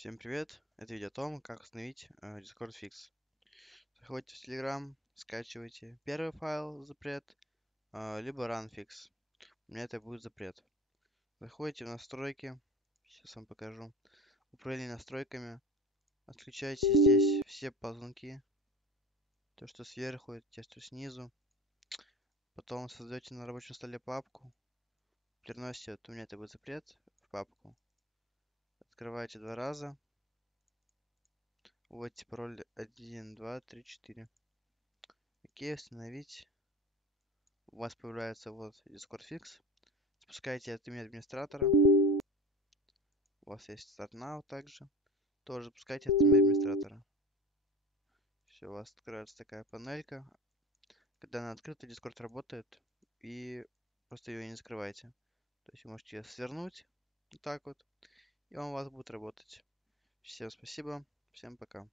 Всем привет! Это видео о том, как установить Discord Fix. Заходите в Telegram, скачивайте первый файл запрет, либо runfix. У меня это будет запрет. Заходите в настройки. Сейчас вам покажу. Управление настройками. Отключайте здесь все ползунки. То, что сверху, те, что снизу. Потом создаете на рабочем столе папку. Переносите, вот у меня это будет запрет, в папку. Открываете два раза. Вводите пароль 1, 2, 3, 4. Окей, установить. У вас появляется вот Discord Fix. Запускаете от имени администратора. У вас есть Start Now также. Тоже запускайте от имени администратора. Все, у вас открывается такая панелька. Когда она открыта, Discord работает. И просто ее не закрывайте. То есть вы можете ее свернуть. Вот так вот. И он у вас будет работать. Всем спасибо. Всем пока.